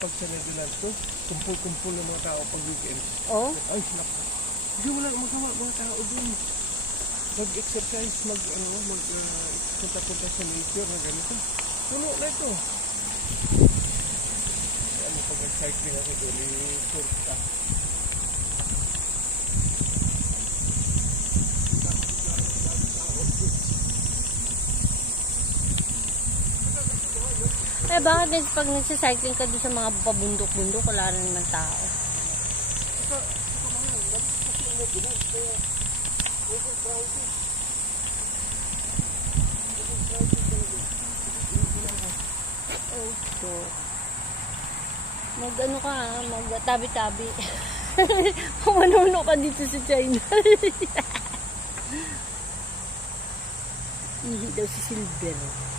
Pag sa Netherlands to, kumpul-kumpul ng mga tao pag weekend. Oh? Ay, naku. Hindi wala magawa mga tao doon. Mag-exercise, punta-punta sa nature na ganito. Puno na ito. Ano pag nag-cycling ako doon, i-tour ka. Eh bakit pag nagsicycling ka doon sa mga pabundok-bundok, wala rin naman tao? Oh, so. Mag-ano ka, mag-tabi-tabi. Pumanono ka dito sa China. Ihi daw si Silver.